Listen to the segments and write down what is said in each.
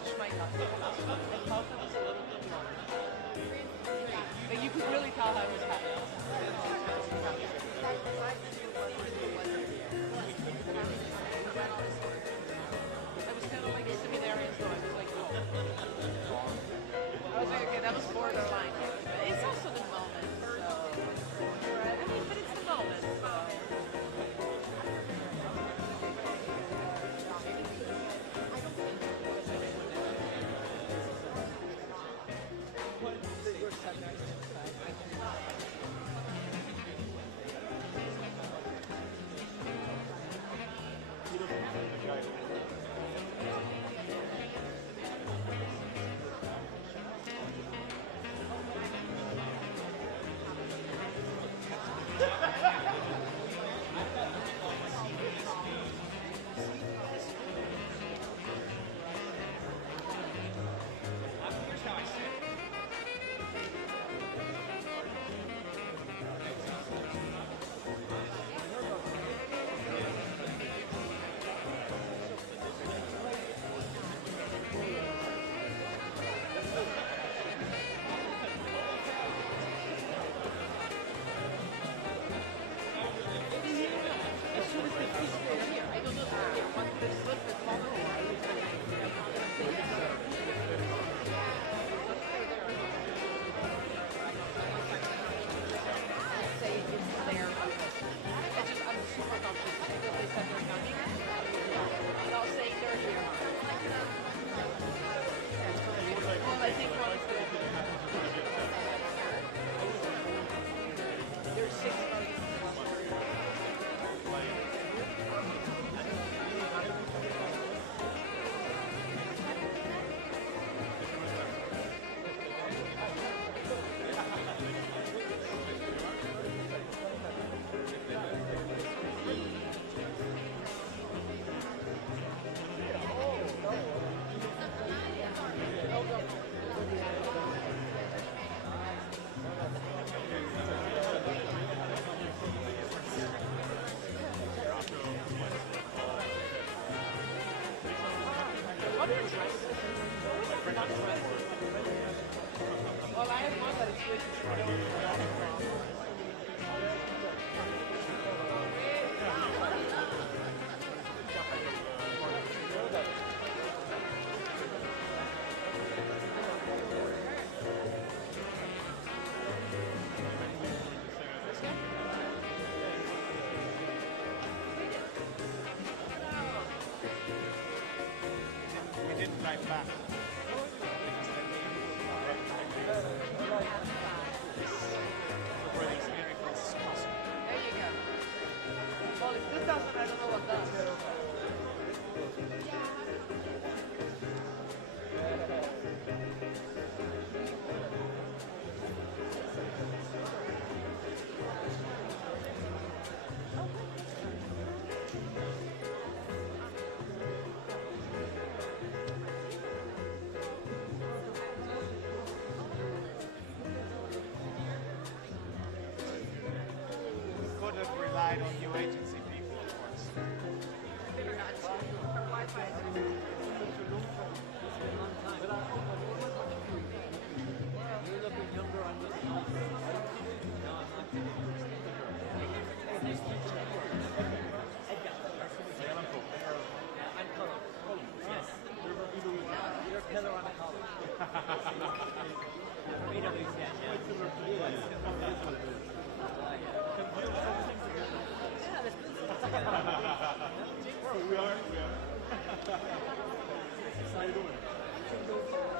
watched my cousin. I felt it was a little bit more. But you could really tell how he was happy. I was kind of like seminarians though. I was like, oh. I was like, okay, that was borderline. It's also the moment, so. I mean, but it's the moment, so. On new agency people, of course. They're not. Our Wi-Fi is You're looking younger on this. No, I'm not. I'm Colin. Yes. You're a pillar on a column. We are. How you doing?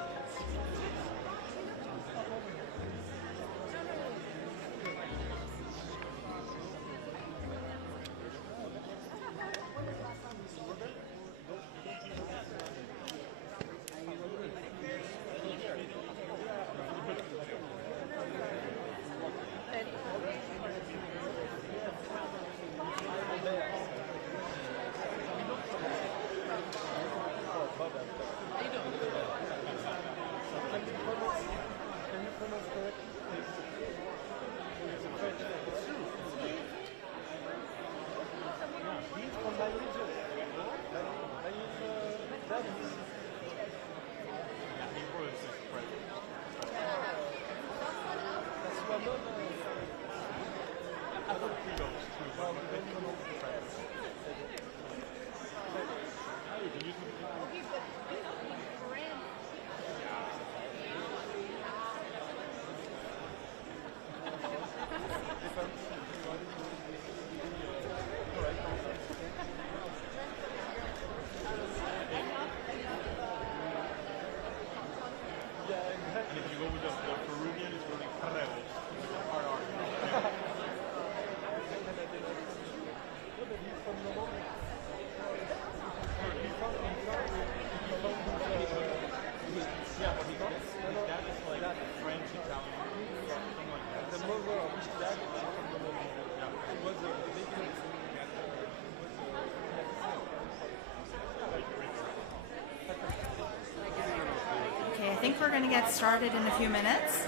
we're going to get started in a few minutes.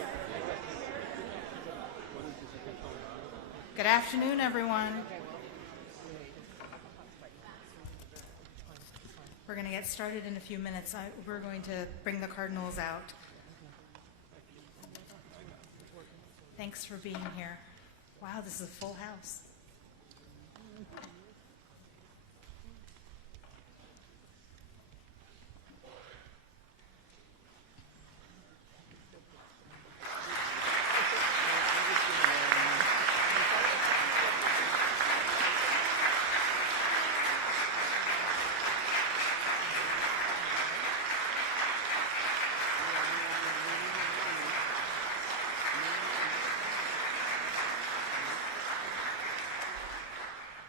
Good afternoon, everyone. We're going to get started in a few minutes. We're going to bring the cardinals out. Thanks for being here. Wow, this is a full house.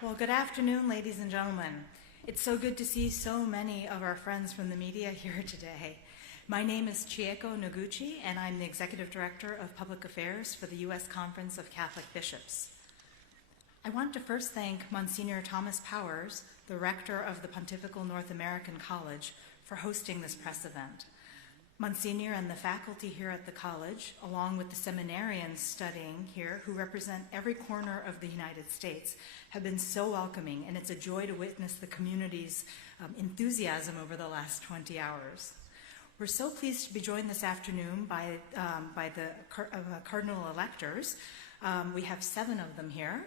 Well, good afternoon, ladies and gentlemen. It's so good to see so many of our friends from the media here today. My name is Chieko Noguchi, and I'm the Executive Director of Public Affairs for the U.S. Conference of Catholic Bishops. I want to first thank Monsignor Thomas Powers, the Rector of the Pontifical North American College, for hosting this press event. Monsignor and the faculty here at the college, along with the seminarians studying here who represent every corner of the United States, have been so welcoming, and it's a joy to witness the community's enthusiasm over the last 20 hours. We're so pleased to be joined this afternoon by the cardinal electors. We have 7 of them here.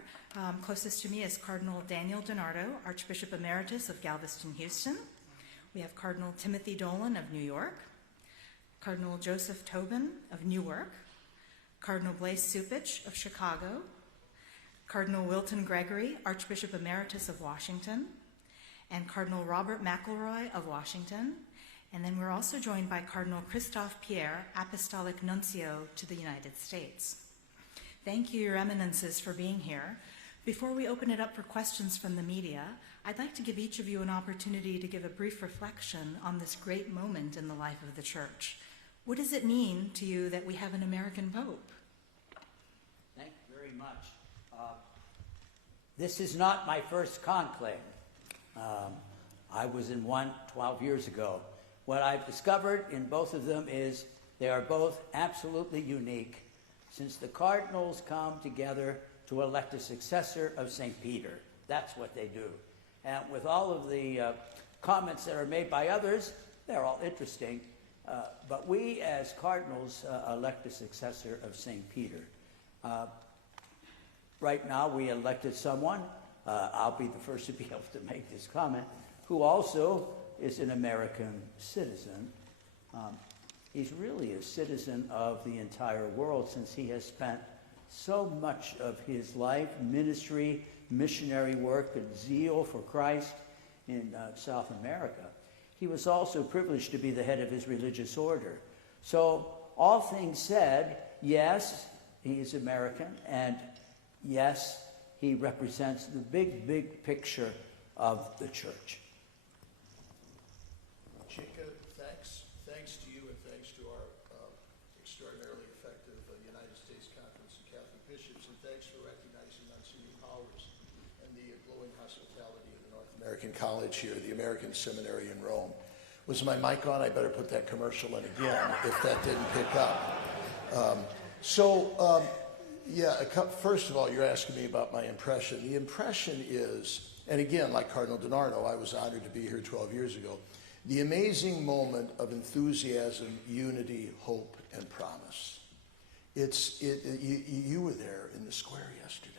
Closest to me is Cardinal Daniel DiNardo, Archbishop Emeritus of Galveston, Houston. We have Cardinal Timothy Dolan of New York, Cardinal Joseph Tobin of Newark, Cardinal Blaise Cupich of Chicago, Cardinal Wilton Gregory, Archbishop Emeritus of Washington, and Cardinal Robert McElroy of Washington. And then we're also joined by Cardinal Christophe Pierre, Apostolic Nuncio to the United States. Thank you, Your Eminences, for being here. Before we open it up for questions from the media, I'd like to give each of you an opportunity to give a brief reflection on this great moment in the life of the Church. What does it mean to you that we have an American Pope? Thank you very much. This is not my first conclave. I was in one 12 years ago. What I've discovered in both of them is they are both absolutely unique, since the cardinals come together to elect a successor of St. Peter. That's what they do. And with all of the comments that are made by others, they're all interesting. But we, as cardinals, elect a successor of St. Peter. Right now, we elected someone, I'll be the first to be able to make this comment, who also is an American citizen. He's really a citizen of the entire world, since he has spent so much of his life, ministry, missionary work, and zeal for Christ in South America. He was also privileged to be the head of his religious order. So, all things said, yes, he is American, and yes, he represents the big, big picture of the Church. Chico, thanks to you, and thanks to our extraordinarily effective United States Conference of Catholic Bishops, and thanks for recognizing Monsignor Powers and the glowing hospitality of the North American College here, the American Seminary in Rome. Was my mic on? I better put that commercial in again if that didn't pick up. First of all, you're asking me about my impression. The impression is, and again, like Cardinal DiNardo, I was honored to be here 12 years ago, the amazing moment of enthusiasm, unity, hope, and promise. You were there in the square yesterday.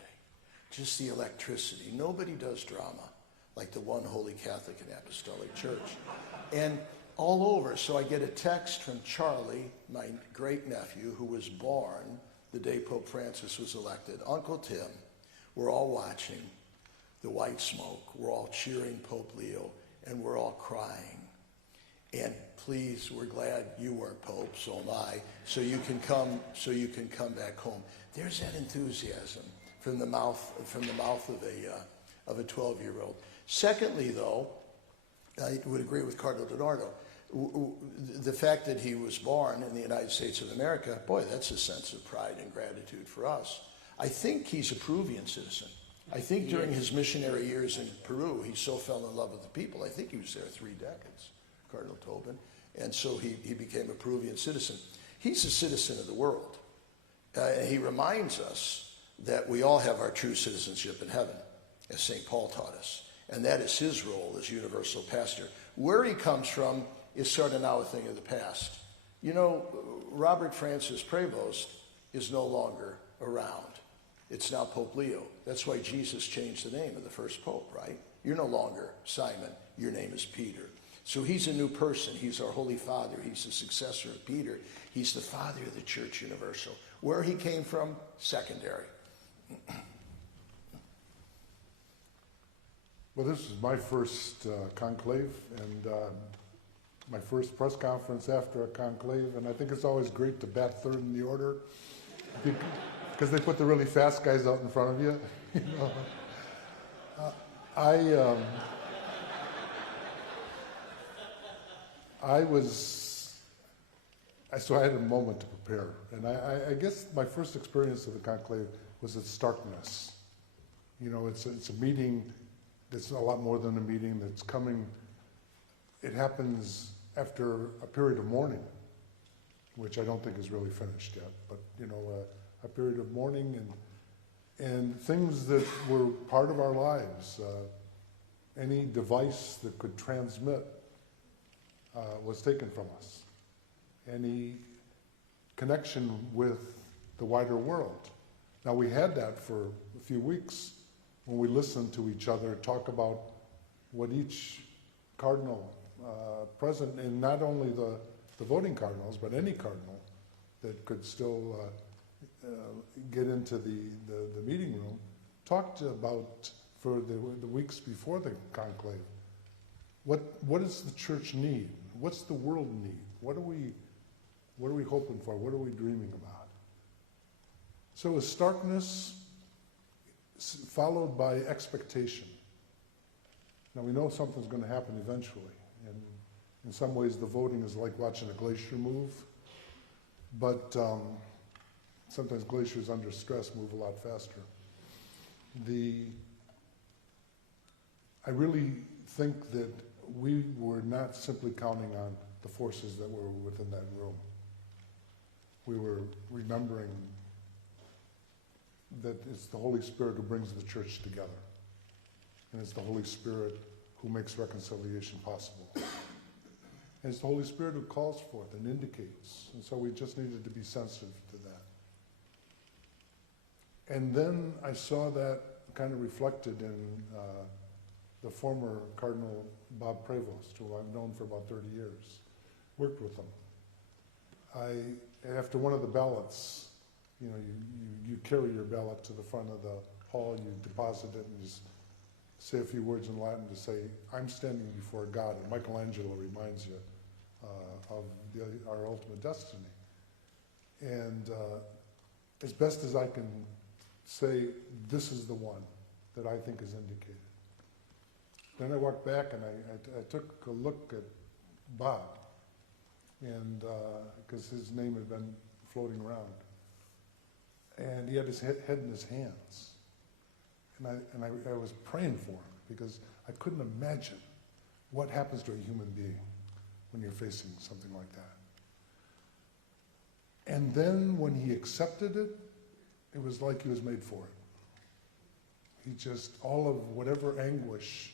Just the electricity. Nobody does drama like the one Holy Catholic and Apostolic Church. And all over, so I get a text from Charlie, my great-nephew, who was born the day Pope Francis was elected. Uncle Tim, we're all watching the white smoke. We're all cheering Pope Leo, and we're all crying. And please, we're glad you weren't Pope, so am I, so you can come back home. There's that enthusiasm from the mouth of a 12-year-old. Secondly, though, I would agree with Cardinal DiNardo. The fact that he was born in the United States of America, boy, that's a sense of pride and gratitude for us. I think he's a Peruvian citizen. I think during his missionary years in Peru, he so fell in love with the people. I think he was there 3 decades, Cardinal Tobin. And so he became a Peruvian citizen. He's a citizen of the world. And he reminds us that we all have our true citizenship in heaven, as St. Paul taught us. And that is his role as universal pastor. Where he comes from is sort of now a thing of the past. You know, Robert Francis Prevost is no longer around. It's now Pope Leo. That's why Jesus changed the name of the first pope, right? You're no longer Simon. Your name is Peter. So he's a new person. He's our Holy Father. He's the successor of Peter. He's the father of the Church Universal. Where he came from, secondary. Well, this is my first conclave and my first press conference after a conclave, and I think it's always great to bat third in the order because they put the really fast guys out in front of you. You know? So I had a moment to prepare, and I guess my first experience of the conclave was its starkness. You know, it's a meeting that's a lot more than a meeting that's coming. It happens after a period of mourning, which I don't think is really finished yet, but you know, a period of mourning and things that were part of our lives. Any device that could transmit was taken from us. Any connection with the wider world. Now we had that for a few weeks when we listened to each other talk about what each cardinal present, and not only the voting cardinals, but any cardinal that could still get into the meeting room, talked about for the weeks before the conclave. What does the church need? What's the world need? What are we hoping for? What are we dreaming about? So is starkness followed by expectation. Now we know something's going to happen eventually, and in some ways the voting is like watching a glacier move, but sometimes glaciers under stress move a lot faster. I really think that we were not simply counting on the forces that were within that room. We were remembering that it's the Holy Spirit who brings the church together. And it's the Holy Spirit who makes reconciliation possible. And it's the Holy Spirit who calls forth and indicates. And so we just needed to be sensitive to that. And then I saw that kind of reflected in the former Cardinal Bob Prevost, who I've known for about 30 years. Worked with him. After one of the ballots, you know, you carry your ballot to the front of the hall, you deposit it, and just say a few words in Latin to say, I'm standing before God, and Michelangelo reminds you of our ultimate destiny. And as best as I can say, this is the one that I think is indicated. Then I walked back and I took a look at Bob, and because his name had been floating around. And he had his head in his hands. And I was praying for him because I couldn't imagine what happens to a human being when you're facing something like that. And then when he accepted it, it was like he was made for it. He just, all of whatever anguish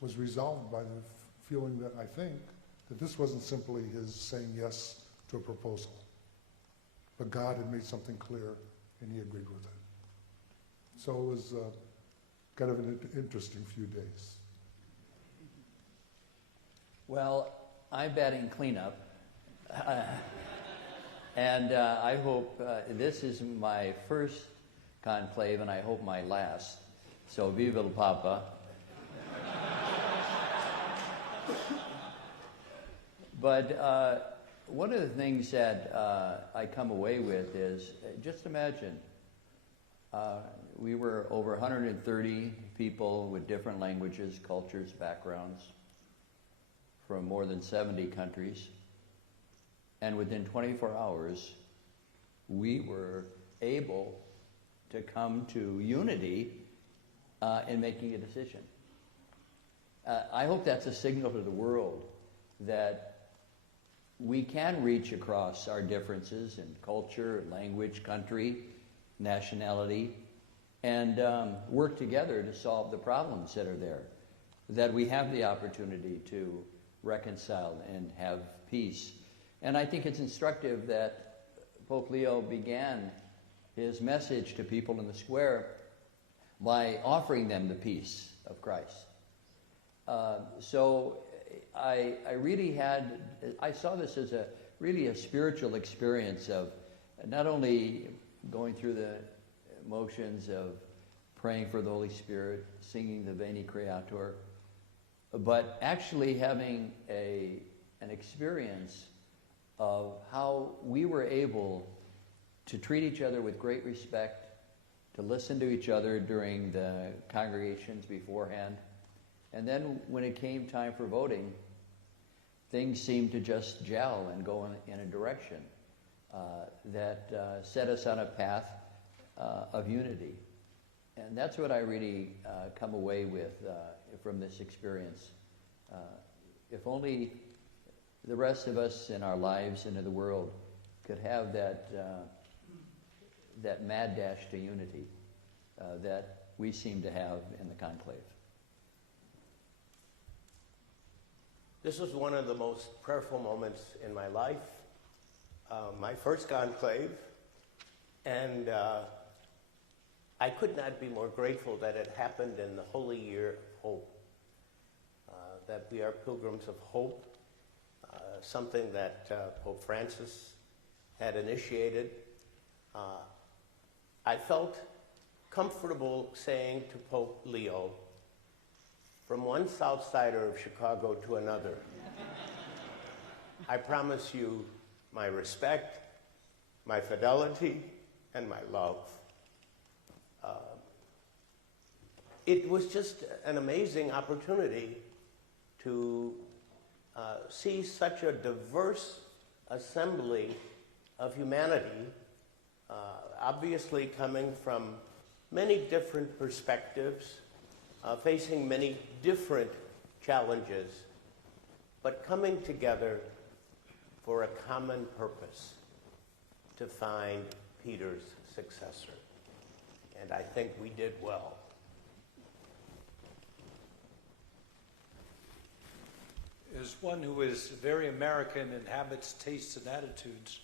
was resolved by the feeling that I think that this wasn't simply his saying yes to a proposal, but God had made something clear and he agreed with it. So it was kind of an interesting few days. Well, I'm batting cleanup, and I hope this is my first conclave, and I hope my last. So, viva el Papa. But one of the things that I come away with is, just imagine, we were over 130 people with different languages, cultures, backgrounds, from more than 70 countries. And within 24 hours, we were able to come to unity in making a decision. I hope that's a signal to the world that we can reach across our differences in culture, language, country, nationality, and work together to solve the problems that are there, that we have the opportunity to reconcile and have peace. And I think it's instructive that Pope Leo began his message to people in the square by offering them the peace of Christ. So I saw this as really a spiritual experience of not only going through the motions of praying for the Holy Spirit, singing the Veni Creator, but actually having an experience of how we were able to treat each other with great respect, to listen to each other during the congregations beforehand. And then when it came time for voting, things seemed to just gel and go in a direction that set us on a path of unity. And that's what I really come away with from this experience. If only the rest of us in our lives and in the world could have that mad dash to unity that we seem to have in the conclave. This was one of the most prayerful moments in my life, my first conclave, and I could not be more grateful that it happened in the holy year of hope, that we are pilgrims of hope, something that Pope Francis had initiated. I felt comfortable saying to Pope Leo, from one South Sider of Chicago to another, I promise you my respect, my fidelity, and my love. It was just an amazing opportunity to see such a diverse assembly of humanity, obviously coming from many different perspectives, facing many different challenges, but coming together for a common purpose, to find Peter's successor. And I think we did well. As one who is very American in habits, tastes, and attitudes,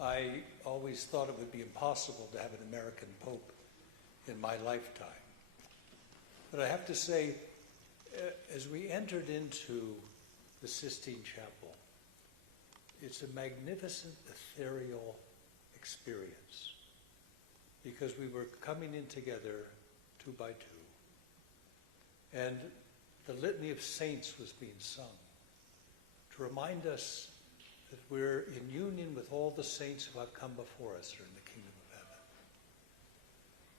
I always thought it would be impossible to have an American pope in my lifetime. But I have to say, as we entered into the Sistine Chapel, it's a magnificent, ethereal experience, because we were coming in together 2 by 2. And the Litany of Saints was being sung to remind us that we're in union with all the saints who have come before us are in the kingdom of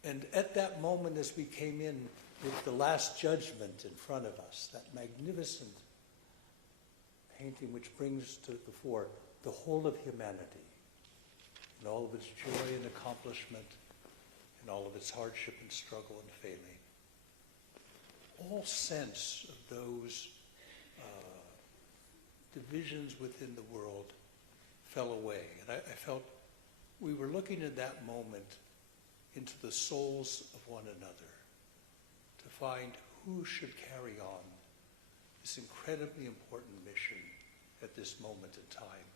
heaven. And at that moment, as we came in with the Last Judgment in front of us, that magnificent painting which brings to the fore the whole of humanity, and all of its joy and accomplishment, and all of its hardship and struggle and failing. All sense of those divisions within the world fell away. And I felt we were looking at that moment into the souls of one another to find who should carry on this incredibly important mission at this moment in time.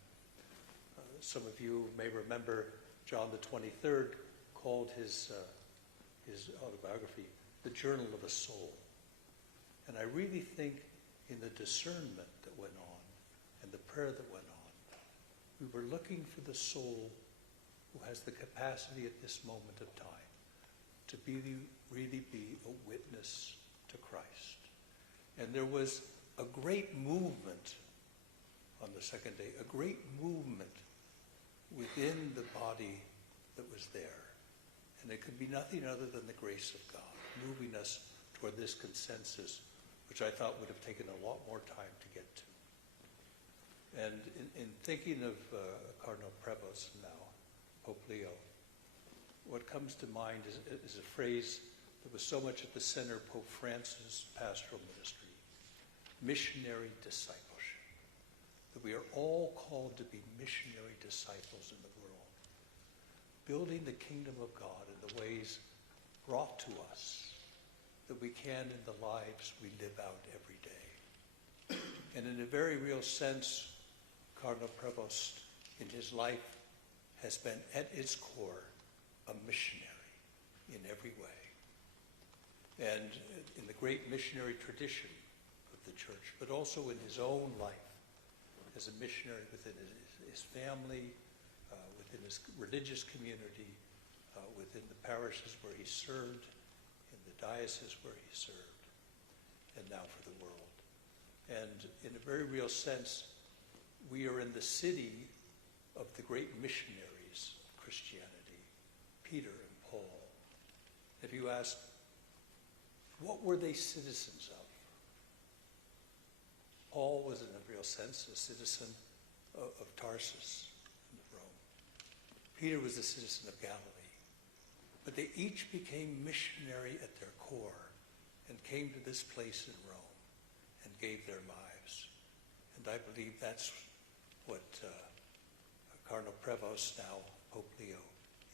Some of you may remember John the 23rd called his autobiography The Journal of a Soul. And I really think in the discernment that went on and the prayer that went on, we were looking for the soul who has the capacity at this moment of time to really be a witness to Christ. And there was a great movement on the second day, a great movement within the body that was there. And it could be nothing other than the grace of God moving us toward this consensus, which I thought would have taken a lot more time to get to. And in thinking of Cardinal Prevost now, Pope Leo, what comes to mind is a phrase that was so much at the center of Pope Francis' pastoral ministry: missionary discipleship. that we are all called to be missionary disciples in the world, building the kingdom of God in the ways brought to us that we can in the lives we live out every day. And in a very real sense, Cardinal Prevost in his life has been at its core a missionary in every way. And in the great missionary tradition of the church, but also in his own life as a missionary within his family, within his religious community, within the parishes where he served, in the diocese where he served, and now for the world. And in a very real sense, we are in the city of the great missionaries of Christianity, Peter and Paul. If you ask, what were they citizens of? Paul was, in a real sense, a citizen of Tarsus in Rome. Peter was a citizen of Galilee. But they each became missionary at their core and came to this place in Rome and gave their lives. And I believe that's what Cardinal Prevost, now Pope Leo,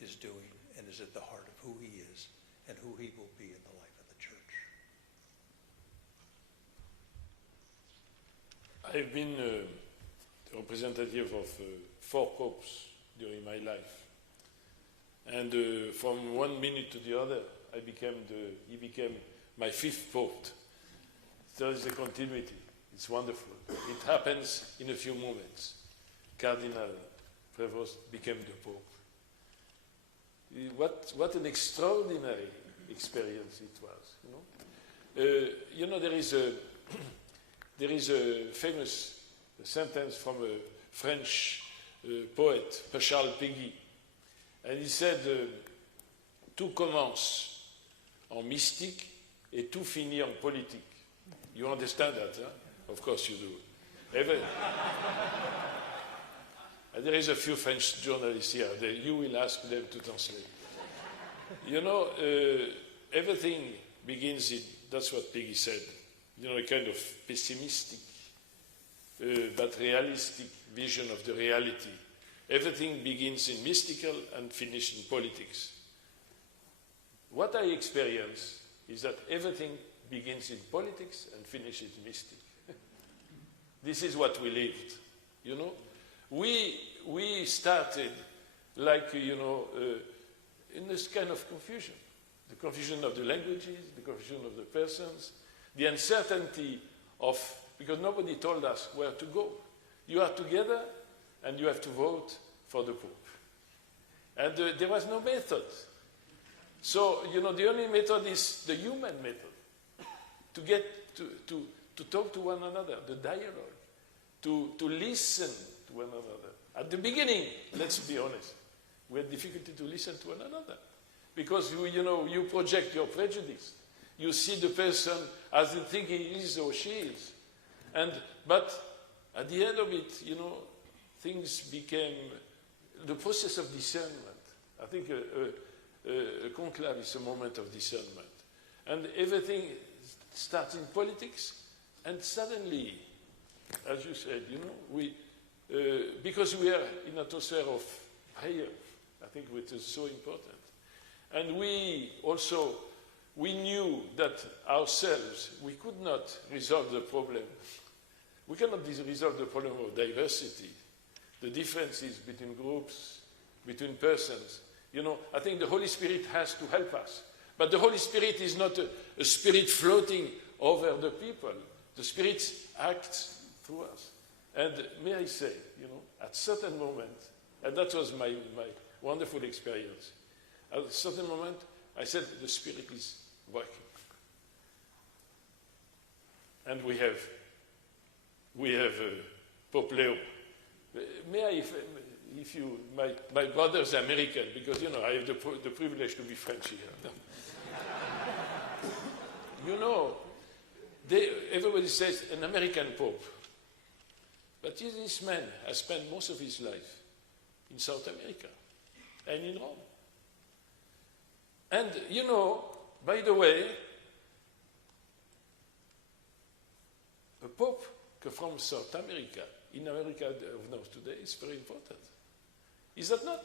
is doing and is at the heart of who he is and who he will be in the life of the church. I've been the representative of 4 popes during my life. And from one minute to the other, he became my 5th pope. There is a continuity. It's wonderful. It happens in a few moments. Cardinal Prevost became the Pope. What an extraordinary experience it was. You know, there is a famous sentence from a French poet, Paschal Péguy, and he said, tout commence en mystique et tout finit en politique. You understand that, huh? Of course you do. And there is a few French journalists here. You will ask them to translate. You know, everything begins in, that's what Peggy said, you know, a kind of pessimistic but realistic vision of the reality. Everything begins in mystical and finishes in politics. What I experience is that everything begins in politics and finishes mystic. This is what we lived, you know. We started like, you know, in this kind of confusion. The confusion of the languages, the confusion of the persons, the uncertainty of, because nobody told us where to go. You are together and you have to vote for the Pope. And there was no method. So, you know, the only method is the human method. To get to talk to one another, the dialogue, to listen to one another. At the beginning, let's be honest, we had difficulty to listen to one another. Because, you know, you project your prejudice. You see the person as you think he is or she is. But at the end of it, you know, things became the process of discernment. I think a conclave is a moment of discernment. And everything starts in politics, and suddenly, as you said, you know, because we are in an atmosphere of prayer, I think which is so important. And we knew that ourselves, we could not resolve the problem. We cannot resolve the problem of diversity, the differences between groups, between persons. You know, I think the Holy Spirit has to help us. But the Holy Spirit is not a spirit floating over the people. The Spirit acts through us. And may I say, you know, at certain moment, and that was my wonderful experience, at a certain moment, I said, the Spirit is working. And we have Pope Leo. May I, if you, my brother's American, because, you know, I have the privilege to be French here. You know, everybody says an American Pope. But this man has spent most of his life in South America and in Rome. And, you know, by the way, a Pope from South America in America of now today is very important. Is that not?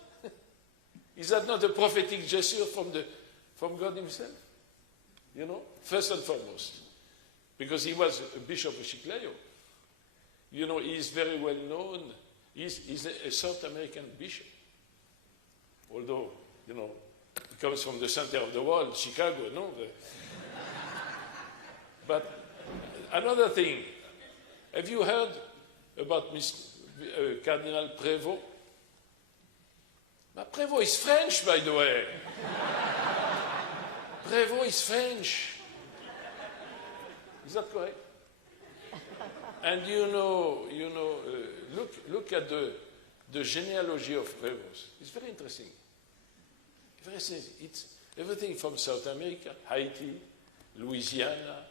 Is that not a prophetic gesture from God himself? You know, first and foremost. Because he was a bishop of Chiclayo. You know, he is very well known. He's a South American bishop. Although, you know, he comes from the center of the world, Chicago, no? But another thing, have you heard about Cardinal Prevost? But Prevost is French, by the way. Prevost is French. Is that correct? And look at the genealogy of Prevost. It's very interesting. It's everything from South America, Haiti, Louisiana.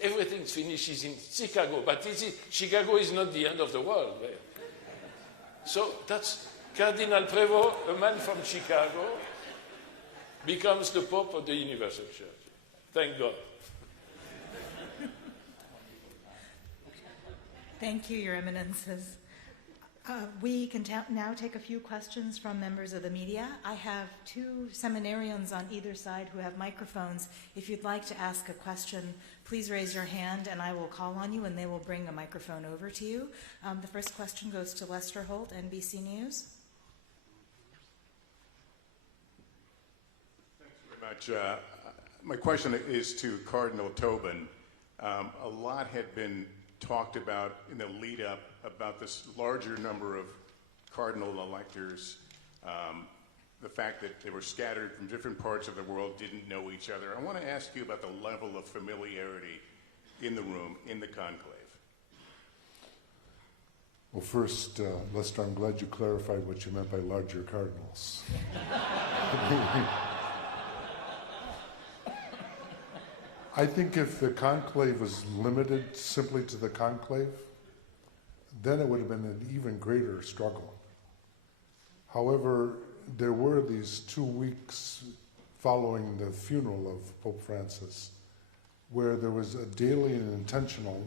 Everything finishes in Chicago, but Chicago is not the end of the world. So that's Cardinal Prevost, a man from Chicago, becomes the Pope of the Universal Church. Thank God. Thank you, Your Eminences. We can now take a few questions from members of the media. I have two seminarians on either side who have microphones. If you'd like to ask a question, please raise your hand and I will call on you and they will bring a microphone over to you. The first question goes to Lester Holt, NBC News. Thanks very much. My question is to Cardinal Tobin. A lot had been talked about in the lead up about this larger number of cardinal electors, the fact that they were scattered from different parts of the world, didn't know each other. I want to ask you about the level of familiarity in the room, in the conclave. Well, first, Lester, I'm glad you clarified what you meant by larger cardinals. I think if the conclave was limited simply to the conclave, then it would have been an even greater struggle. However, there were these 2 weeks following the funeral of Pope Francis where there was a daily and intentional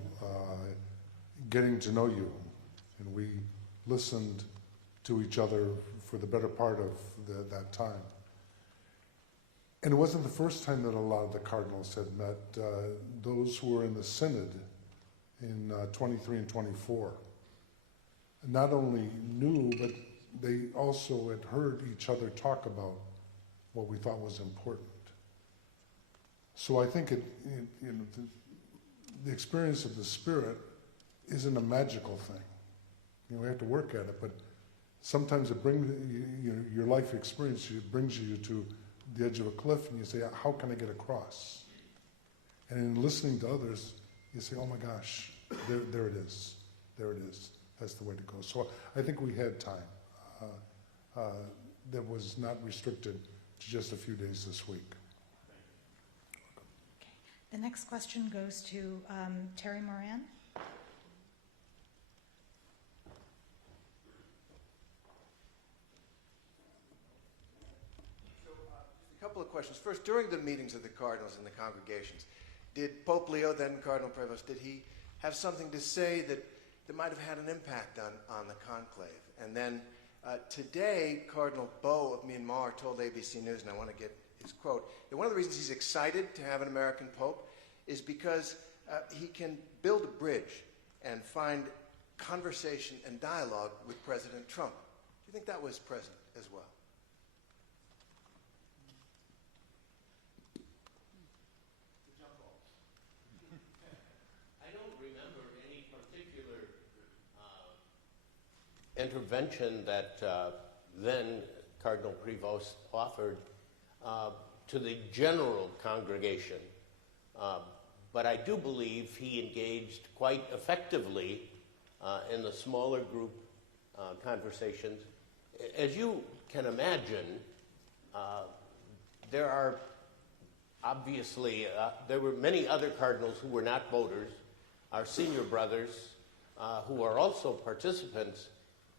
getting to know you, and we listened to each other for the better part of that time. And it wasn't the first time that a lot of the cardinals had met. Those who were in the synod in 23 and 24 not only knew, but they also had heard each other talk about what we thought was important. So I think the experience of the Spirit isn't a magical thing. We have to work at it, but sometimes it brings your life experience. It brings you to the edge of a cliff, and you say, "How can I get across?" And in listening to others, you say, "Oh my gosh, there it is. There it is. That's the way to go." So I think we had time that was not restricted to just a few days this week. Okay. The next question goes to Terry Moran. A couple of questions. First, during the meetings of the cardinals and the congregations, did Pope Leo, then Cardinal Prevost, did he have something to say that might have had an impact on the conclave? And then today, Cardinal Bo of Myanmar told ABC News, and I want to get his quote, that one of the reasons he's excited to have an American Pope is because he can build a bridge and find conversation and dialogue with President Trump. Do you think that was present as well? Intervention that then Cardinal Prevost offered to the general congregation. But I do believe he engaged quite effectively in the smaller group conversations. As you can imagine, there are obviously, there were many other cardinals who were not voters, our senior brothers, who are also participants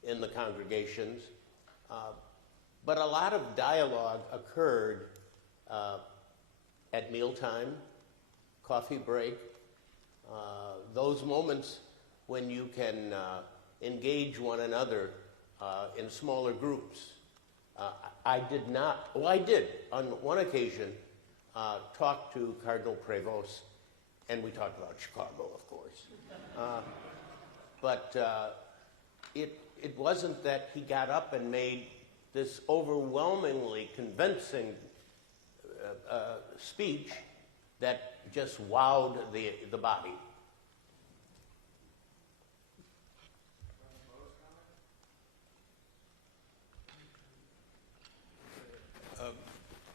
in the congregations, but a lot of dialogue occurred at mealtime, coffee break, those moments when you can engage one another in smaller groups. I did not, well, I did on one occasion talk to Cardinal Prevost, and we talked about Chicago, of course. But it wasn't that he got up and made this overwhelmingly convincing speech that just wowed the body.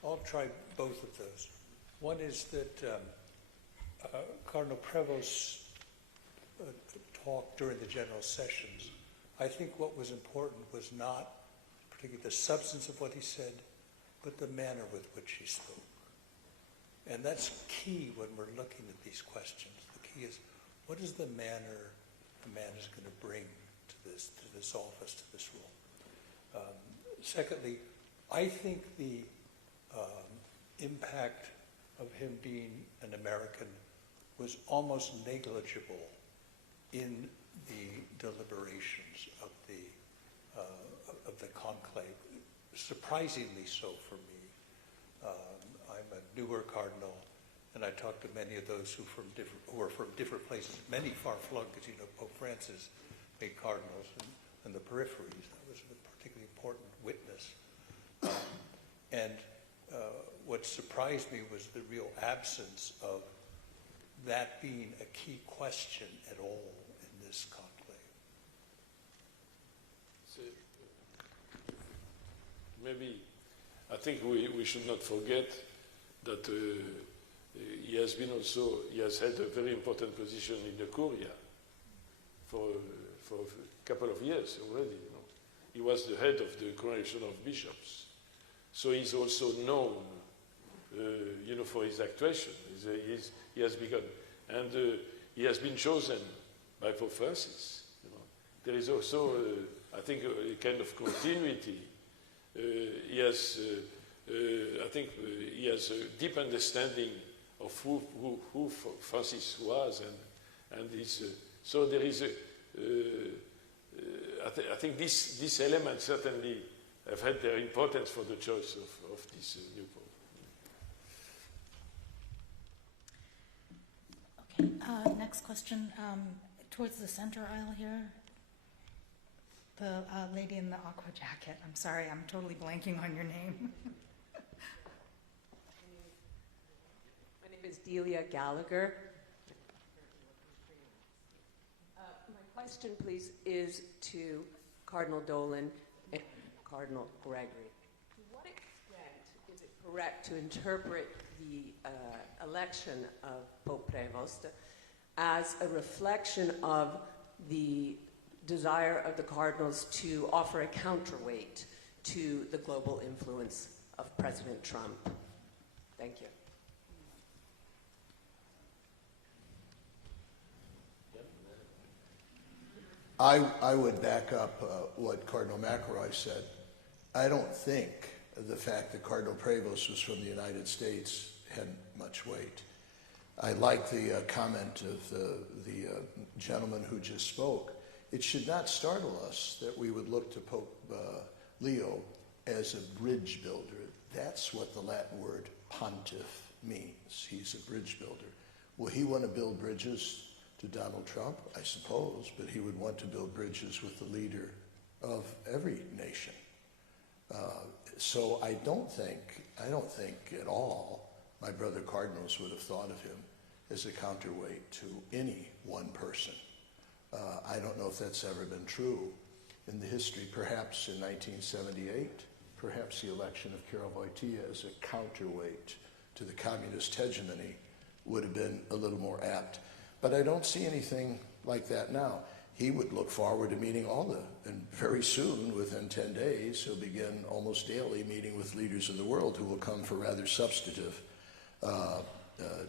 I'll try both of those. One is that Cardinal Prevost's talk during the general sessions, I think what was important was not particularly the substance of what he said, but the manner with which he spoke. And that's key when we're looking at these questions. The key is, what is the manner a man is going to bring to this office, to this role? Secondly, I think the impact of him being an American was almost negligible in the deliberations of the conclave. Surprisingly so for me. I'm a newer cardinal, and I talked to many of those who are from different places, many far-flung, because you know Pope Francis made cardinals in the peripheries. That was a particularly important witness. What surprised me was the real absence of that being a key question at all in this conclave. So, maybe I think we should not forget that he has had a very important position in the Curia for a couple of years already. You know. He was the head of the Coronation of Bishops. So he's also known, for his actuation. He has begun. And he has been chosen by Pope Francis. You know. There is also, I think, a kind of continuity. He has a deep understanding of who Francis was, and so there is I think these elements certainly have had their importance for the choice of this new pope. Okay, next question, towards the center aisle here. The lady in the aqua jacket. I'm sorry, I'm totally blanking on your name. My name is Delia Gallagher. My question, please, is to Cardinal Dolan and Cardinal Gregory. To what extent is it correct to interpret the election of Pope Prevost as a reflection of the desire of the cardinals to offer a counterweight to the global influence of President Trump? Thank you. I would back up what Cardinal McElroy said. I don't think the fact that Cardinal Prevost was from the United States had much weight. I like the comment of the gentleman who just spoke. It should not startle us that we would look to Pope Leo as a bridge builder. That's what the Latin word pontiff means. He's a bridge builder. Will he want to build bridges to Donald Trump? I suppose, but he would want to build bridges with the leader of every nation. So I don't think at all my brother cardinals would have thought of him as a counterweight to any one person. I don't know if that's ever been true in the history. Perhaps in 1978, perhaps the election of Carol Wojtyla as a counterweight to the communist hegemony would have been a little more apt. But I don't see anything like that now. He would look forward to meeting and very soon, within 10 days, he'll begin almost daily meeting with leaders of the world who will come for rather substantive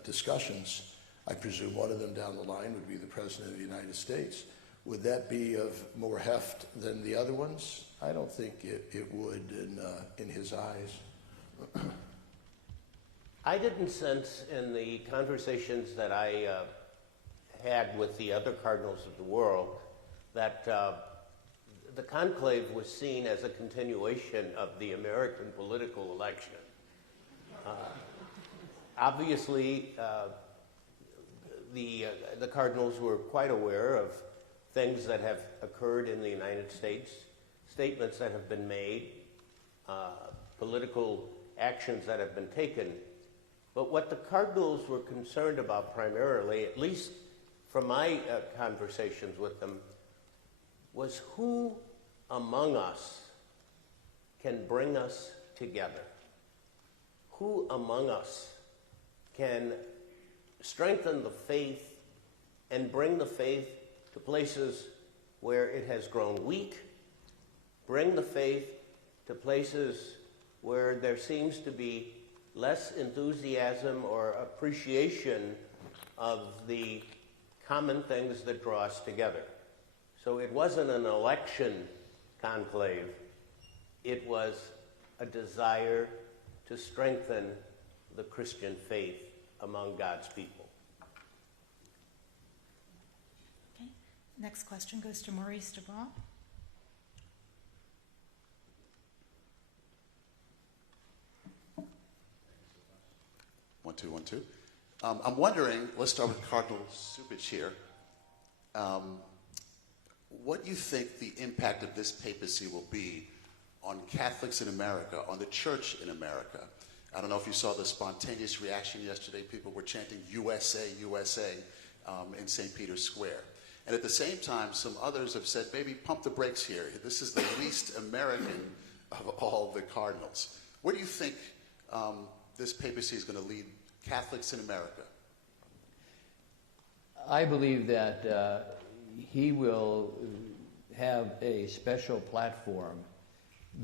discussions. I presume one of them down the line would be the President of the United States. Would that be of more heft than the other ones? I don't think it would in his eyes. I didn't sense in the conversations that I had with the other cardinals of the world, that the conclave was seen as a continuation of the American political election. Obviously, the cardinals were quite aware of things that have occurred in the United States, statements that have been made, political actions that have been taken. But what the cardinals were concerned about primarily, at least from my conversations with them, was who among us can bring us together? Who among us can strengthen the faith and bring the faith to places where it has grown weak, bring the faith to places where there seems to be less enthusiasm or appreciation of the common things that draw us together. So it wasn't an election conclave, it was a desire to strengthen the Christian faith among God's people. Okay. Next question goes to Maurice Dubon. 1, 2, 1, 2. I'm wondering, let's start with Cardinal Cupich here. What do you think the impact of this papacy will be on Catholics in America, on the church in America? I don't know if you saw the spontaneous reaction yesterday. People were chanting USA, USA in St. Peter's Square. And at the same time, some others have said, baby, pump the brakes here. This is the least American of all the cardinals. Where do you think this papacy is going to lead Catholics in America? I believe that he will have a special platform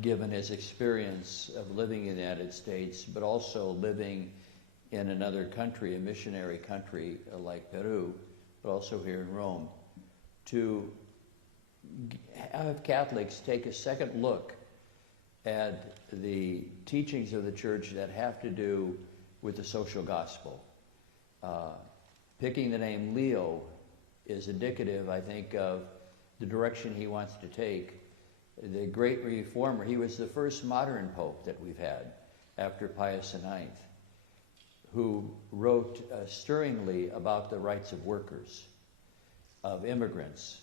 given his experience of living in the United States, but also living in another country, a missionary country like Peru, but also here in Rome, to have Catholics take a second look at the teachings of the church that have to do with the social gospel. Picking the name Leo is indicative, I think, of the direction he wants to take. The great reformer, he was the first modern pope that we've had after Pius IX, who wrote stirringly about the rights of workers, of immigrants,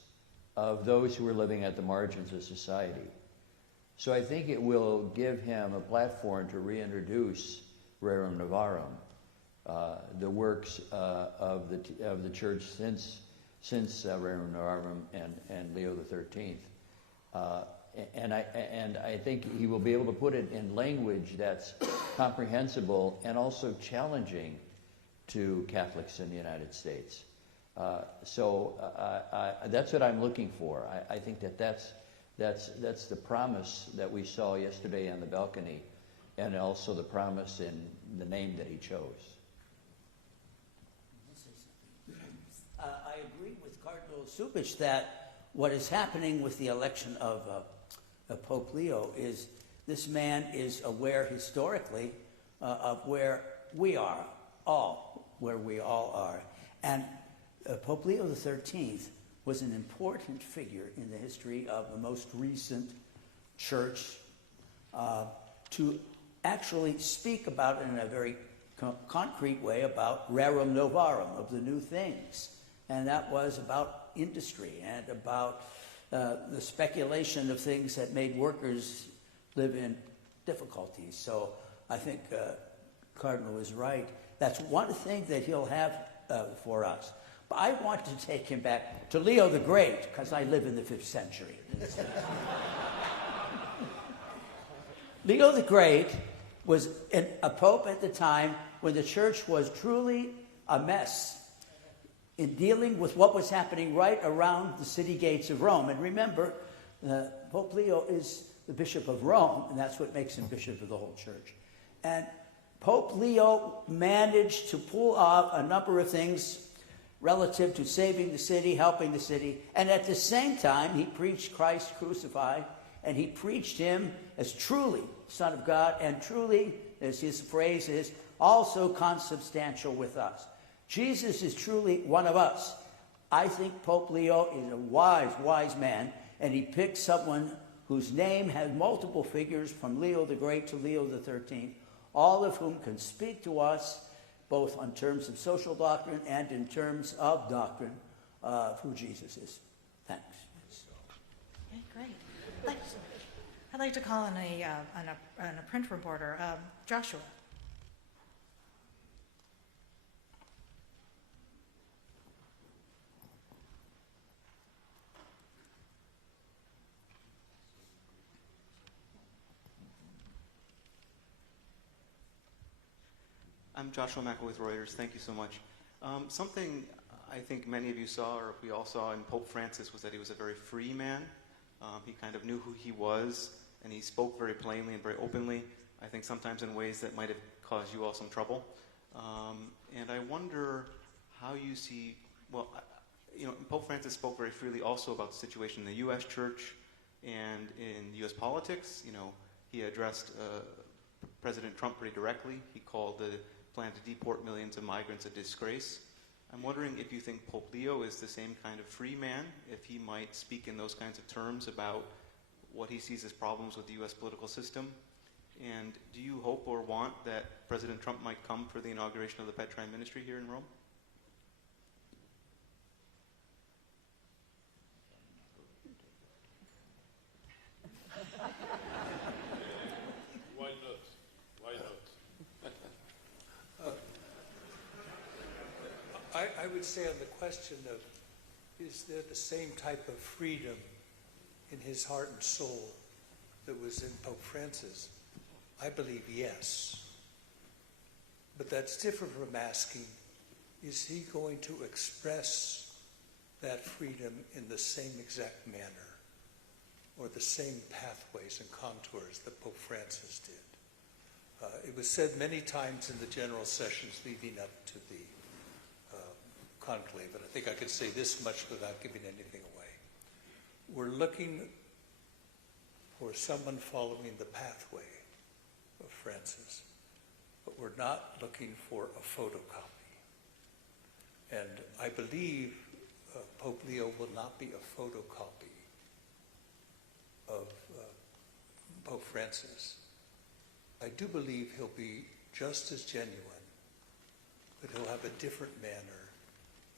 of those who were living at the margins of society. So I think it will give him a platform to reintroduce Rerum Novarum, the works of the church since Rerum Novarum and Leo XIII. And I think he will be able to put it in language that's comprehensible and also challenging to Catholics in the United States. So that's what I'm looking for. I think that's the promise that we saw yesterday on the balcony, and also the promise in the name that he chose. I agree with Cardinal Cupich that what is happening with the election of Pope Leo is this man is aware historically of where we all are. And Pope Leo XIII was an important figure in the history of the most recent church to actually speak about it in a very concrete way about Rerum Novarum, of the new things. And that was about industry and about the speculation of things that made workers live in difficulties. So I think Cardinal is right. That's one thing that he'll have for us. But I want to take him back to Leo the Great, because I live in the 5th century. Leo the Great was a pope at the time when the church was truly a mess in dealing with what was happening right around the city gates of Rome. And remember, Pope Leo is the Bishop of Rome, and that's what makes him Bishop of the whole church. And Pope Leo managed to pull off a number of things relative to saving the city, helping the city, and at the same time, he preached Christ crucified, and he preached him as truly Son of God, and truly, as his phrase is, also consubstantial with us. Jesus is truly one of us. I think Pope Leo is a wise man, and he picked someone whose name has multiple figures from Leo the Great to Leo the 13th, all of whom can speak to us both on terms of social doctrine and in terms of doctrine of who Jesus is. Thanks. Okay, great. I'd like to call on a print reporter, Joshua. I'm Joshua Mackel with Reuters. Thank you so much. Something I think many of you saw, or we all saw in Pope Francis, was that he was a very free man. He kind of knew who he was, and he spoke very plainly and very openly, I think sometimes in ways that might have caused you all some trouble. And I wonder how you see, well, Pope Francis spoke very freely also about the situation in the U.S. church and in U.S. politics. He addressed President Trump pretty directly. He called the plan to deport millions of migrants a disgrace. I'm wondering if you think Pope Leo is the same kind of free man, if he might speak in those kinds of terms about what he sees as problems with the U.S. political system. And do you hope or want that President Trump might come for the inauguration of the Petrine ministry here in Rome? Why not? Why not? I would say on the question of, is there the same type of freedom in his heart and soul that was in Pope Francis? I believe yes. But that's different from asking, is he going to express that freedom in the same exact manner or the same pathways and contours that Pope Francis did? It was said many times in the general sessions leading up to the conclave, and I think I could say this much without giving anything away. We're looking for someone following the pathway of Francis, but we're not looking for a photocopy. And I believe Pope Leo will not be a photocopy of Pope Francis. I do believe he'll be just as genuine, but he'll have a different manner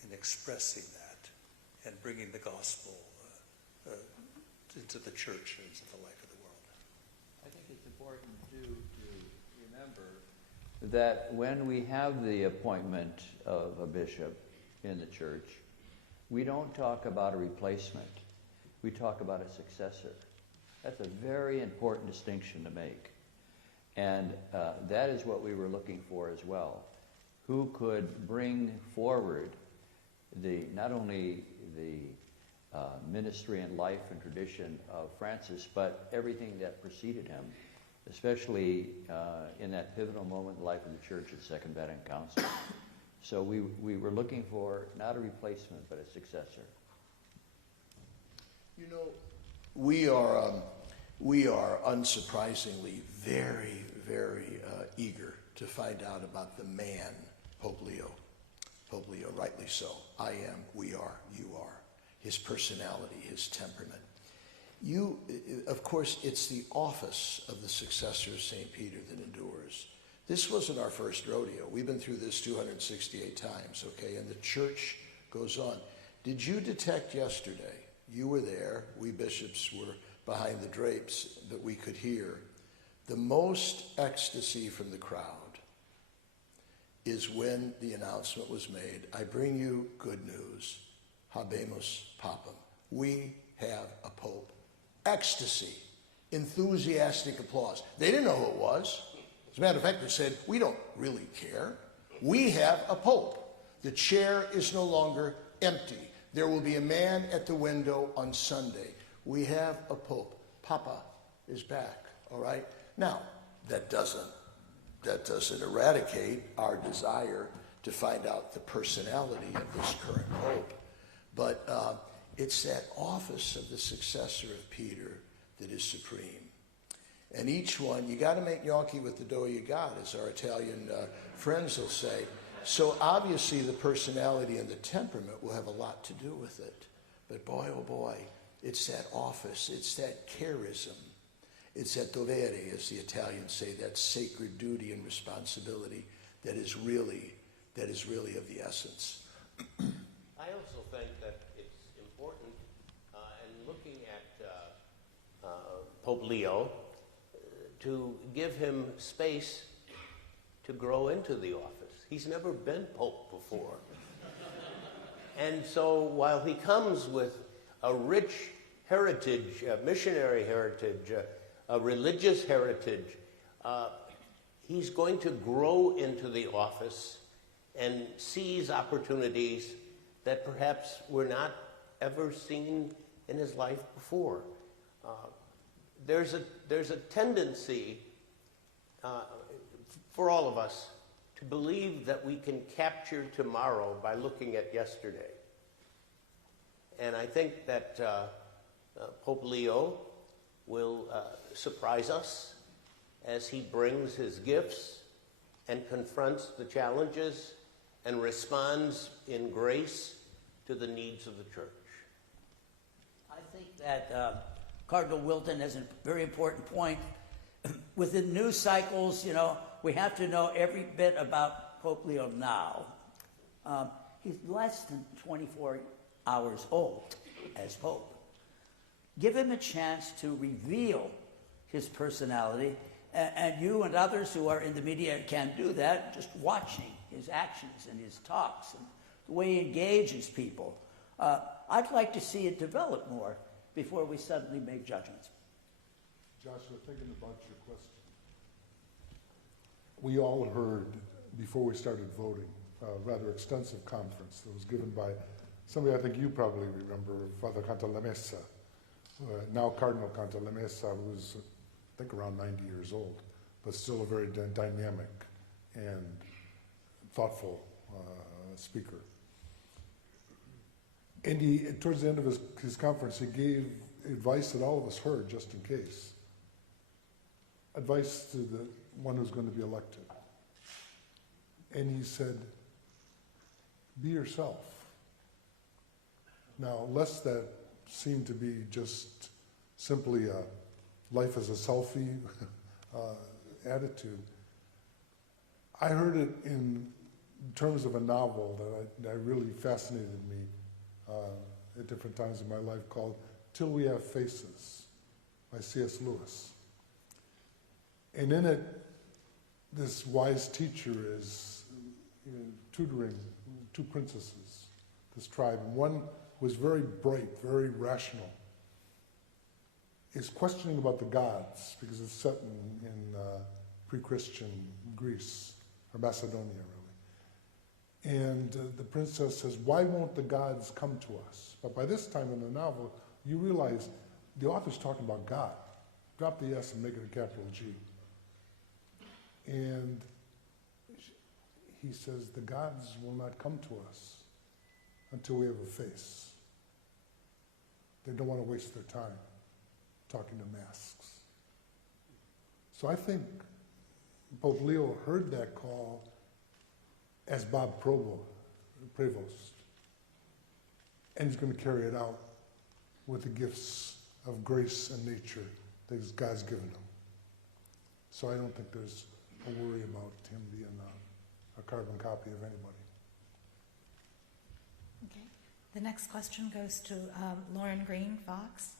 in expressing that and bringing the gospel into the church and into the life of the world. I think it's important to remember that when we have the appointment of a bishop in the church, we don't talk about a replacement. We talk about a successor. That's a very important distinction to make. And that is what we were looking for as well. Who could bring forward not only the ministry and life and tradition of Francis, but everything that preceded him, especially in that pivotal moment in the life of the Church at the Second Vatican Council. So we were looking for not a replacement, but a successor. We are unsurprisingly very, very eager to find out about the man, Pope Leo. Pope Leo, rightly so. I am, we are, you are. His personality, his temperament. Of course, it's the office of the successor of St. Peter that endures. This wasn't our first rodeo. We've been through this 268 times, okay? And the church goes on. Did you detect yesterday? You were there. We bishops were behind the drapes, but we could hear the most ecstasy from the crowd is when the announcement was made, I bring you good news, habemus papam. We have a pope. Ecstasy, enthusiastic applause. They didn't know who it was. As a matter of fact, they said, we don't really care. We have a pope. The chair is no longer empty. There will be a man at the window on Sunday. We have a pope. Papa is back, all right? Now, that doesn't eradicate our desire to find out the personality of this current pope. But it's that office of the successor of Peter that is supreme. And each one, you got to make gnocchi with the dough you got, as our Italian friends will say. So obviously the personality and the temperament will have a lot to do with it. But boy, oh boy, it's that office, it's that charism, it's that dovere, as the Italians say, that sacred duty and responsibility that is really of the essence. I also think that it's important, in looking at Pope Leo, to give him space to grow into the office. He's never been Pope before. And so while he comes with a rich heritage, a missionary heritage, a religious heritage, he's going to grow into the office and seize opportunities that perhaps were not ever seen in his life before. There's a tendency for all of us to believe that we can capture tomorrow by looking at yesterday. And I think that Pope Leo will surprise us as he brings his gifts and confronts the challenges and responds in grace to the needs of the church. I think that Cardinal Wilton has a very important point. With the news cycles, we have to know every bit about Pope Leo now. He's less than 24 hours old as Pope. Give him a chance to reveal his personality, and you and others who are in the media can do that, just watching his actions and his talks and the way he engages people. I'd like to see it develop more before we suddenly make judgments. Joshua, thinking about your question, we all heard, before we started voting, a rather extensive conference that was given by somebody I think you probably remember, Father Cantalamessa, now Cardinal Cantalamessa, who was, I think, around 90 years old, but still a very dynamic and thoughtful speaker. And he, towards the end of his conference, he gave advice that all of us heard, just in case. Advice to the one who's going to be elected. And he said, be yourself. Now, lest that seem to be just simply a life as a selfie attitude, I heard it in terms of a novel that really fascinated me at different times in my life, called Till We Have Faces by C.S. Lewis. And in it, this wise teacher is tutoring two princesses, this tribe. And one was very bright, very rational, is questioning about the gods, because it's set in pre-Christian Greece, or Macedonia, really. And the princess says, why won't the gods come to us? But by this time in the novel, you realize the author's talking about God. Drop the S and make it a capital G. And he says, the gods will not come to us until we have a face. They don't want to waste their time talking to masks. So I think Pope Leo heard that call as Bob Prevost. And he's going to carry it out with the gifts of grace and nature that God's given him. So I don't think there's a worry about him being a carbon copy of anybody. Okay. The next question goes to Lauren Green, Fox.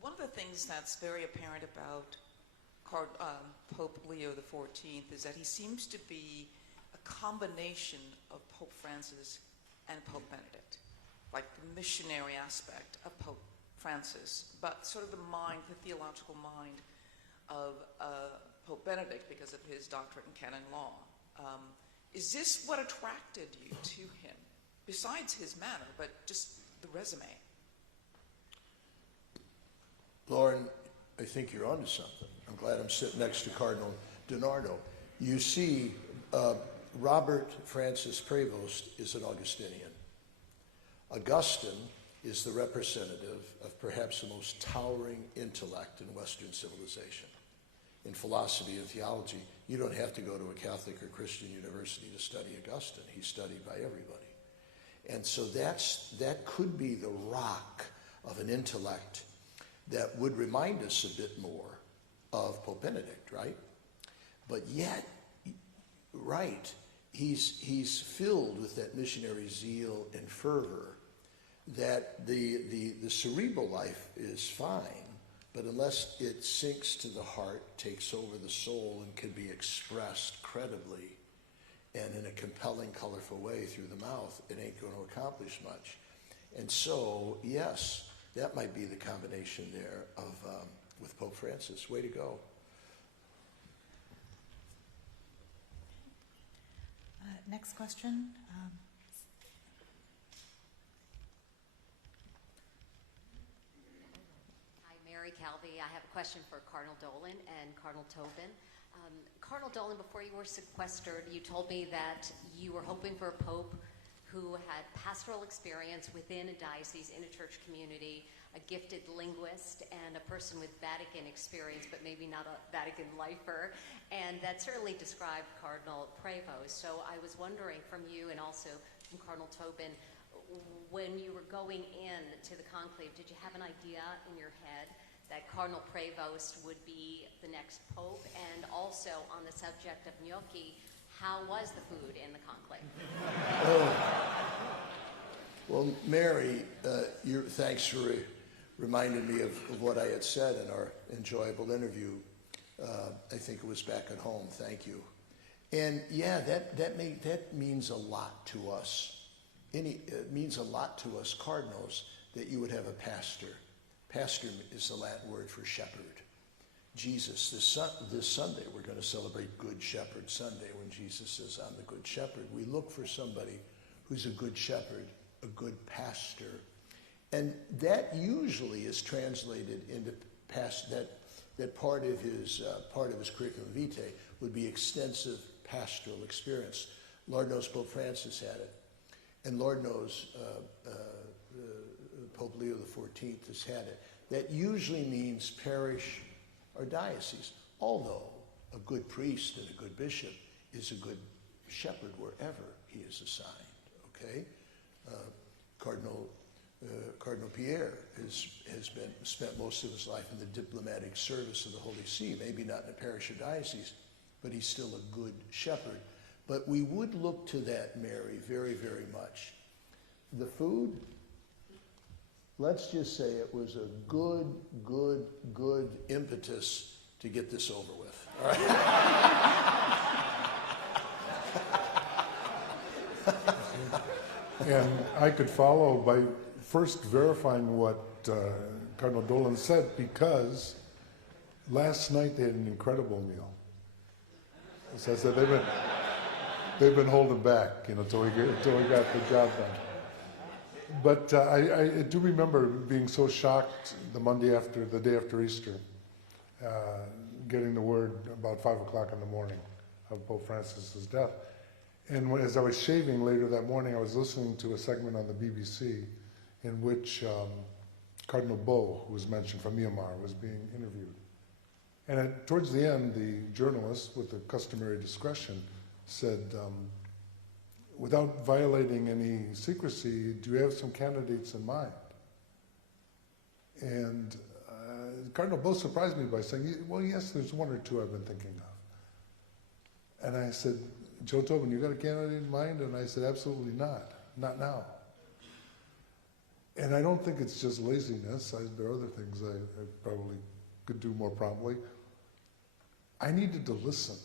One of the things that's very apparent about Pope Leo XIV is that he seems to be a combination of Pope Francis and Pope Benedict, like the missionary aspect of Pope Francis, but sort of the mind, the theological mind of Pope Benedict because of his doctorate in canon law. Is this what attracted you to him, besides his manner, but just the resume? Lauren, I think you're onto something. I'm glad I'm sitting next to Cardinal DiNardo. You see, Robert Francis Prevost is an Augustinian. Augustine is the representative of perhaps the most towering intellect in Western civilization. In philosophy and theology, you don't have to go to a Catholic or Christian university to study Augustine. He's studied by everybody. And so that could be the rock of an intellect that would remind us a bit more of Pope Benedict, right? But yet, right, he's filled with that missionary zeal and fervor that the cerebral life is fine, but unless it sinks to the heart, takes over the soul, and can be expressed credibly and in a compelling, colorful way through the mouth, it ain't going to accomplish much. And so, yes, that might be the combination there of with Pope Francis. Way to go. Next question. Hi, Mary Calvi. I have a question for Cardinal Dolan and Cardinal Tobin. Cardinal Dolan, before you were sequestered, you told me that you were hoping for a pope who had pastoral experience within a diocese, in a church community, a gifted linguist, and a person with Vatican experience, but maybe not a Vatican lifer. And that certainly described Cardinal Prevost. So I was wondering from you and also from Cardinal Tobin, when you were going in to the conclave, did you have an idea in your head that Cardinal Prevost would be the next pope? And also on the subject of gnocchi, how was the food in the conclave? Well, Mary, thanks for reminding me of what I had said in our enjoyable interview. I think it was back at home. Thank you. And yeah, that means a lot to us. It means a lot to us cardinals that you would have a pastor. Pastor is the Latin word for shepherd. Jesus, this Sunday, we're going to celebrate Good Shepherd Sunday when Jesus says, I'm the Good Shepherd. We look for somebody who's a good shepherd, a good pastor. And that usually is translated into that part of his curriculum vitae would be extensive pastoral experience. Lord knows Pope Francis had it. And Lord knows Pope Leo XIV has had it. That usually means parish or diocese, although a good priest and a good bishop is a good shepherd wherever he is assigned, okay? Cardinal Pierre has spent most of his life in the diplomatic service of the Holy See, maybe not in a parish or diocese, but he's still a good shepherd. But we would look to that, Mary, very, very much. The food, let's just say it was a good impetus to get this over with. All right? And I could follow by first verifying what Cardinal Dolan said, because last night they had an incredible meal. As I said, they've been holding back, until we got the job done. But I do remember being so shocked the day after Easter, getting the word about 5 o'clock in the morning of Pope Francis's death. And as I was shaving later that morning, I was listening to a segment on the BBC in which Cardinal Bo, who was mentioned from Myanmar, was being interviewed. And towards the end, the journalist, with the customary discretion, said, without violating any secrecy, do you have some candidates in mind? And Cardinal Bo surprised me by saying, well, yes, there's one or two I've been thinking of. And I said, Joe Tobin, you got a candidate in mind? And I said, absolutely not now. And I don't think it's just laziness. There are other things I probably could do more promptly. I needed to listen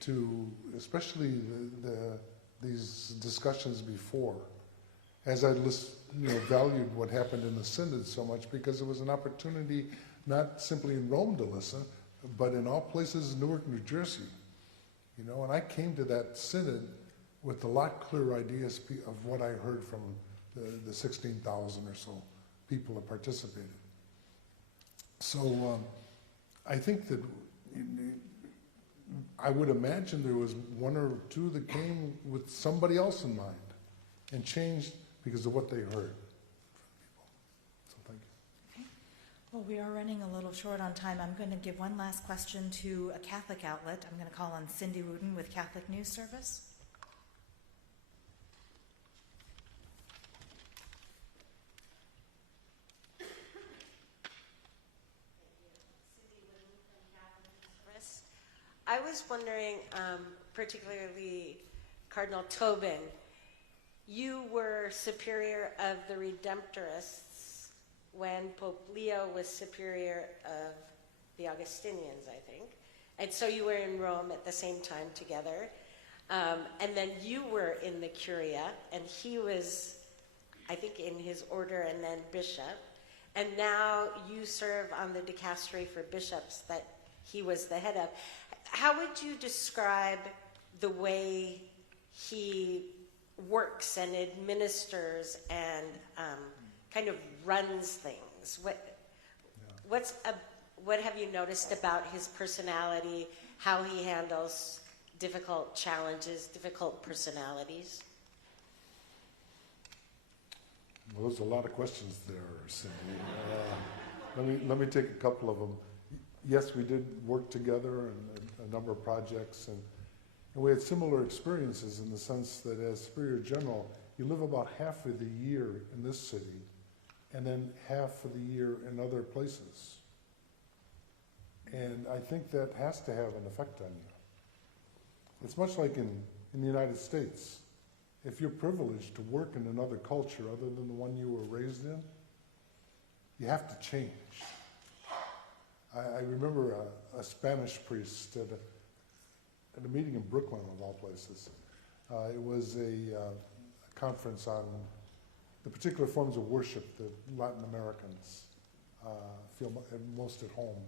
to, especially these discussions before, as I valued what happened in the Synod so much, because it was an opportunity not simply in Rome to listen, but in all places in Newark, New Jersey. And I came to that Synod with a lot clearer ideas of what I heard from the 16,000 or so people that participated. So I think that I would imagine there was one or two that came with somebody else in mind and changed because of what they heard from people. So thank you. Okay. Well, we are running a little short on time. I'm going to give one last question to a Catholic outlet. I'm going to call on Cindy Wooten with Catholic News Service. I was wondering, particularly Cardinal Tobin, you were superior of the Redemptorists when Pope Leo was superior of the Augustinians, I think. And so you were in Rome at the same time together. And then you were in the Curia, and he was, I think, in his order and then bishop. And now you serve on the dicastery for bishops that he was the head of. How would you describe the way he works and administers and kind of runs things? What have you noticed about his personality, how he handles difficult challenges, difficult personalities? Well, there's a lot of questions there, Cindy. Let me take a couple of them. Yes, we did work together on a number of projects, and we had similar experiences in the sense that as Superior General, you live about half of the year in this city, and then half of the year in other places. And I think that has to have an effect on you. It's much like in the United States. If you're privileged to work in another culture other than the one you were raised in, you have to change. I remember a Spanish priest at a meeting in Brooklyn, of all places. It was a conference on the particular forms of worship that Latin Americans feel most at home.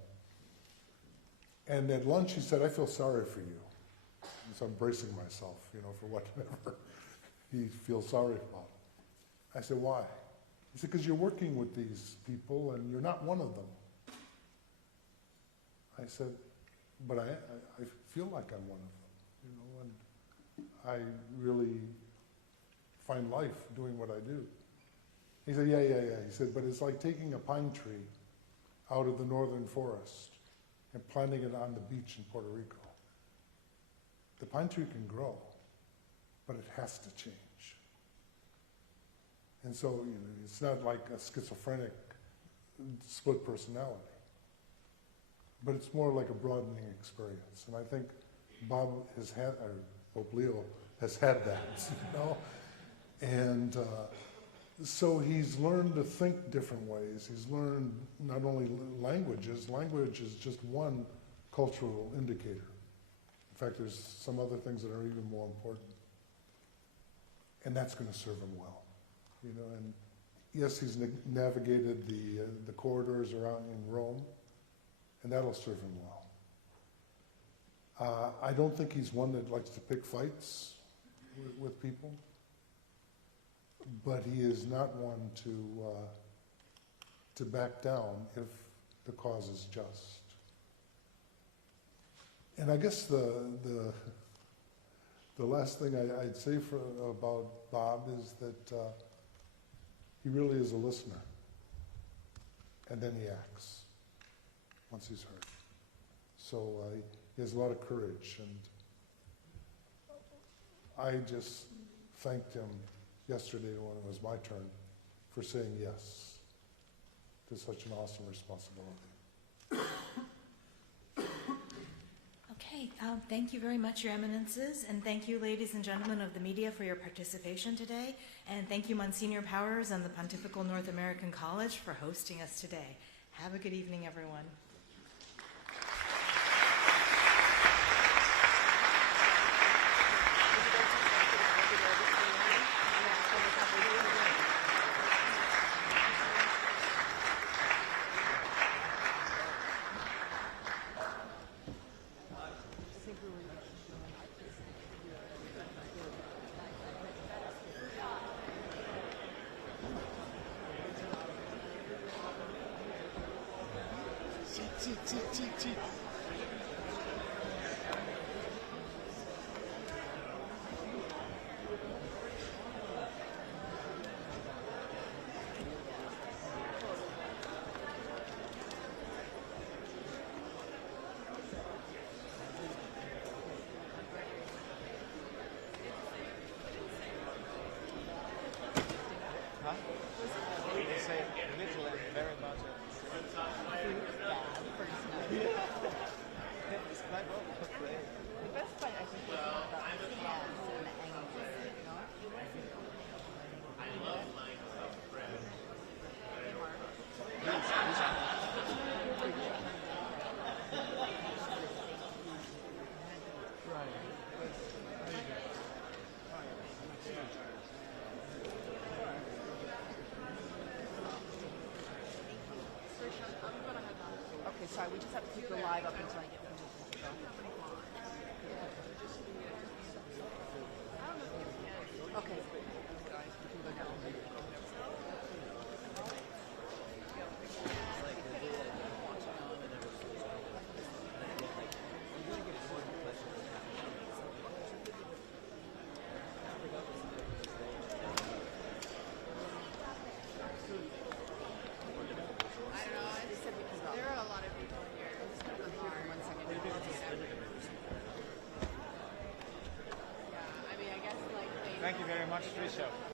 And at lunch he said, "I feel sorry for you." And so I'm bracing myself, for whatever he feels sorry about. I said, "Why?" He said, "Because you're working with these people and you're not one of them." I said, "But I feel like I'm one of them, and I really find life doing what I do." He said, yeah. He said, "But it's like taking a pine tree out of the northern forest and planting it on the beach in Puerto Rico. The pine tree can grow, but it has to change." And so, it's not like a schizophrenic split personality, but it's more like a broadening experience. And I think Pope Leo has had that, And so he's learned to think different ways. He's learned not only languages. Language is just one cultural indicator. In fact, there's some other things that are even more important. And that's going to serve him well. And yes, he's navigated the corridors around in Rome, and that'll serve him well. I don't think he's one that likes to pick fights with people, but he is not one to back down if the cause is just. And I guess the last thing I'd say about Bob is that he really is a listener, and then he acts once he's heard. So he has a lot of courage, and I just thanked him yesterday when it was my turn for saying yes to such an awesome responsibility. Okay, thank you very much, Your Eminences, and thank you, ladies and gentlemen of the media, for your participation today, and thank you, Monsignor Powers and the Pontifical North American College for hosting us today. Have a good evening, everyone. sorry, we just have to keep the live up until I get home. Okay. Thank you very much, Tricia.